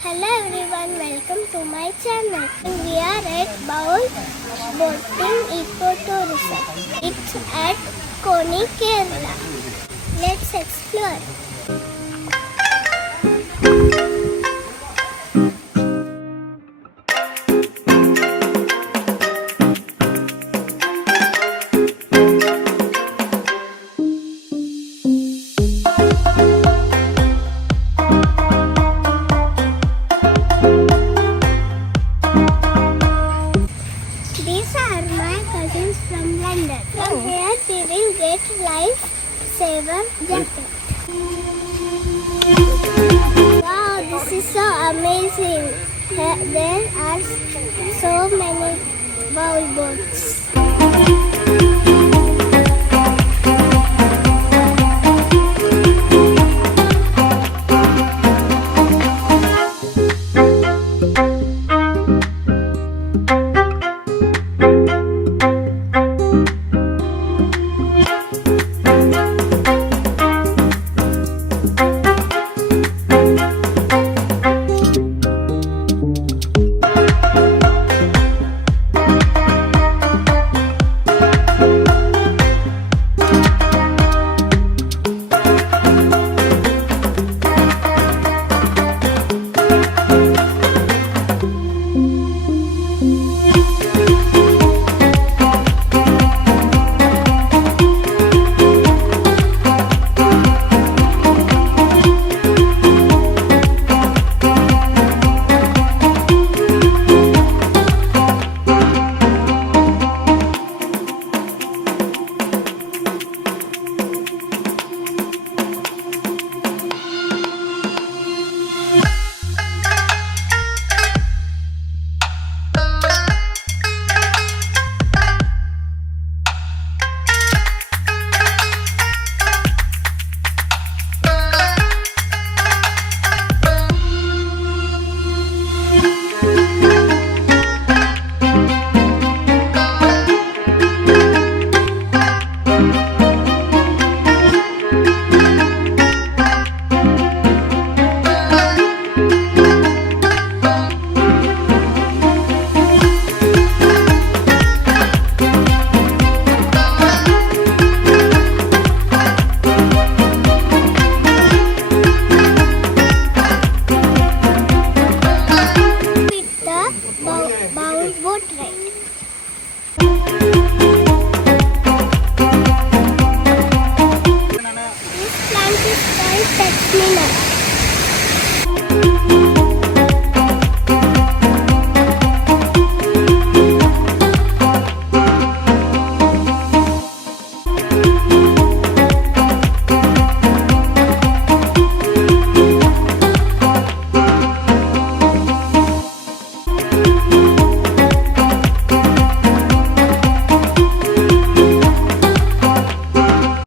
Hello everyone, welcome to my channel. We are at Bowl Boating Ecotourism. It's at Konni, Kerala. Let's explore. These are my cousins from London. From here we will get lifesaver jacket. Wow, this is so amazing. There are so many bowl boats.